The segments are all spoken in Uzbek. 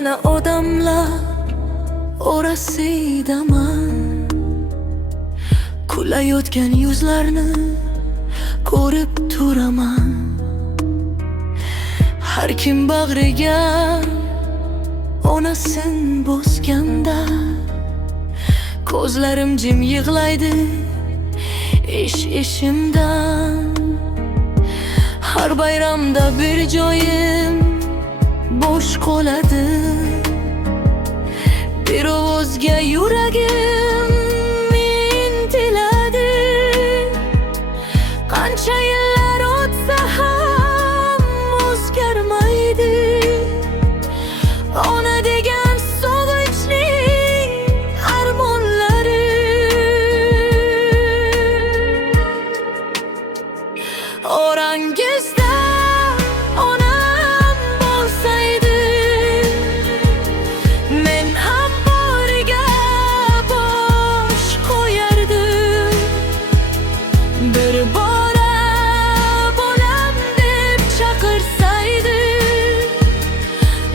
yana odamlar orasidaman. Kulayotgan yuzlarni ko'rib turaman. Har kim bag'riga onasin bosganda ko'zlarim jim yig'laydi ish-ishimdan. Har bayramda bir joyim bo'sh qoladi. Bir ovozga yuragim intiladi. Qancha yillar o'tsa ham o'zgarmaydi. Ona degan sog'inchning armonlari. Orangizda onam bo'lsaydi, men ham boriga bosh qo'yardim. Bir bora bolam deb chaqirsaydi,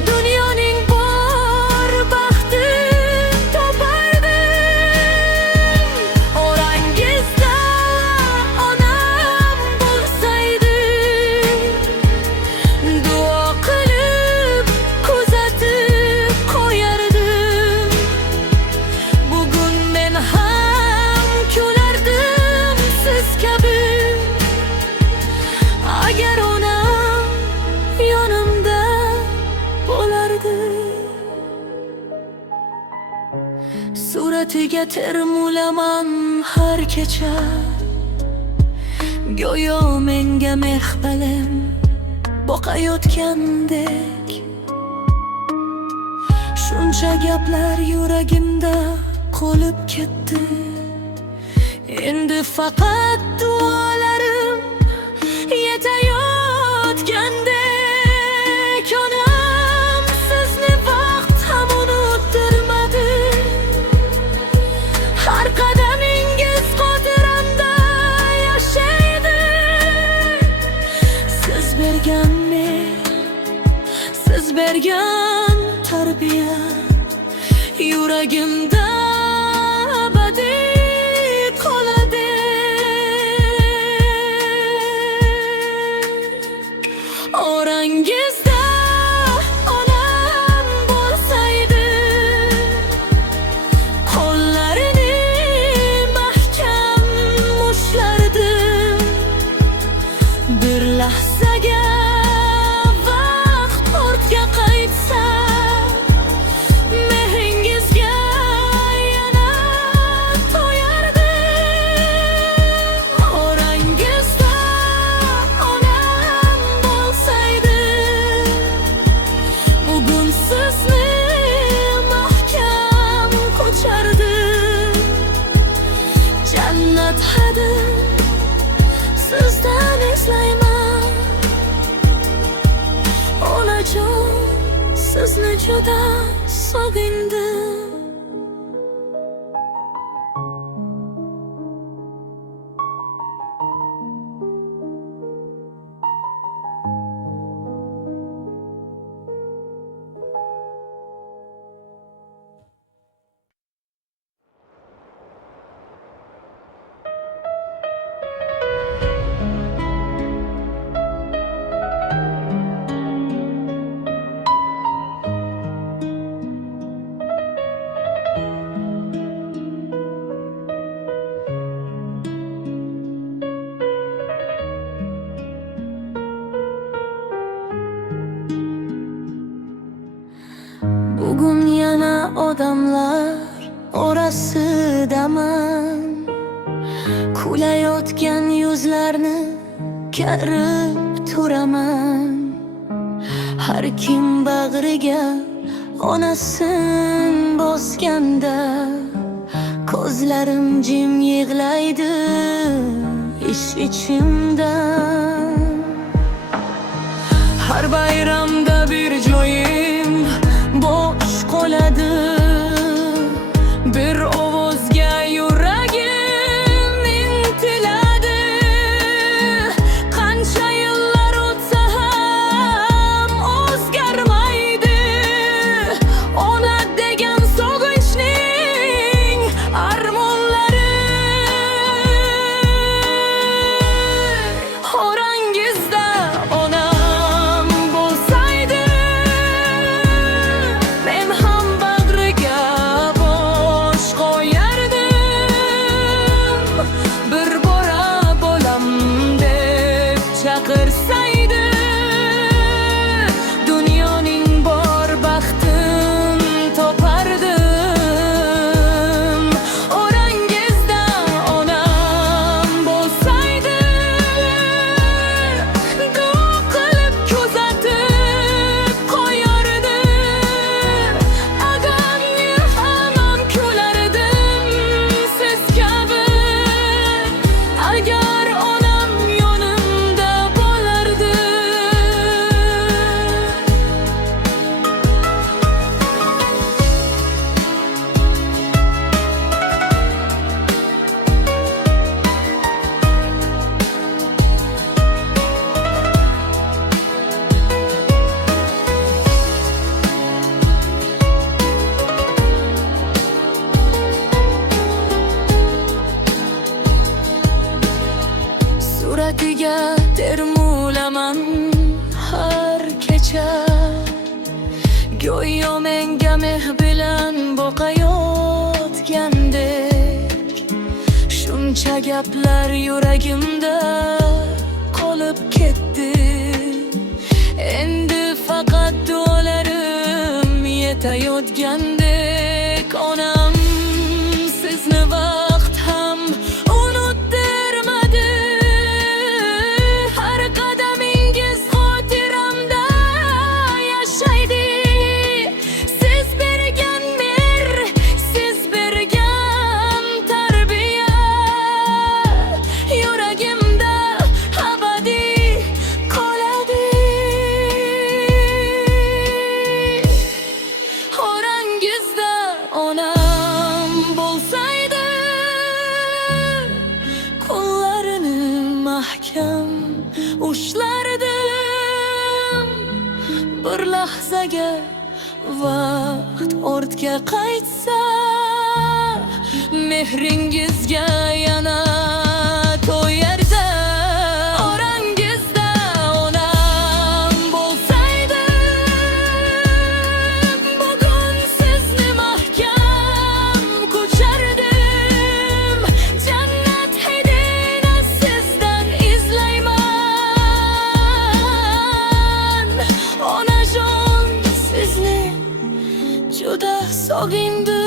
dunyoning bor baxtin topardim. Orangizda onam bo'lsaydi, duo qilib kuzatib qo'yardim. Bugun men ham kulardim siz kabi, agar onam yonimda bo'lardi. Suratiga termulaman har kecha, go'yo menga mehr bilan boqayotgandek. Shuncha gaplar yuragimda qolib ketdi. Endi faqat duolarim yetayotgandek. Onam sizni vaqt ham unuttirmadi. Har qadamingiz xotiramda yashaydi. Siz bergan mehr, siz bergan tarbiya yuragimda abadiy qoladi. Orangizda onam bo'lsaydi, qo'llarini mahkam mushlardim. Bir lahzaga vaqt ortga qaytsa, mehringizga yana to'yardim. Orangizda onam bo'lsaydi, bugun sizni mahkam quchardim. Jannat hadi sizdan izlayman. Onajon, sizni juda sog'indim. Bugun yana odamlar orasidaman. Kulayotgan yuzlarni ko'rib turaman. Har kim bag'riga onasin bosganda ko'zlarim jim yig'laydi ich-ichimdan. Har bayramda bir joyim bo'sh qoladi. Bir ovozga yuragim intiladi. Qancha yillar o'tsa ham o'zgarmaydi. ko'ziga termulaman har kecha. Go'yo menga meh bilan boqayotgandek, shuncha gaplar yuragimda qolib ketdi. Endi faqat duolarim yetayotgandek. Onam sizni vaqt ham unuttirmadi. Har qadamingiz xotiramda yashaydi. Siz bergan mehr, siz bergan tarbiya yuragimda abadiy qoladi. Orangizda onam bo'lsaydi, qo'llarini mahkam ushlardim. Bir lahzaga vaqt ortga qaytsa, mehringizga yana to'yardi. Orangizda onam bo'lsaydi, bugun sizni mahkam quchardim. Jannat hidini sizdan izlayman. Onajon, sizni juda sog'indim.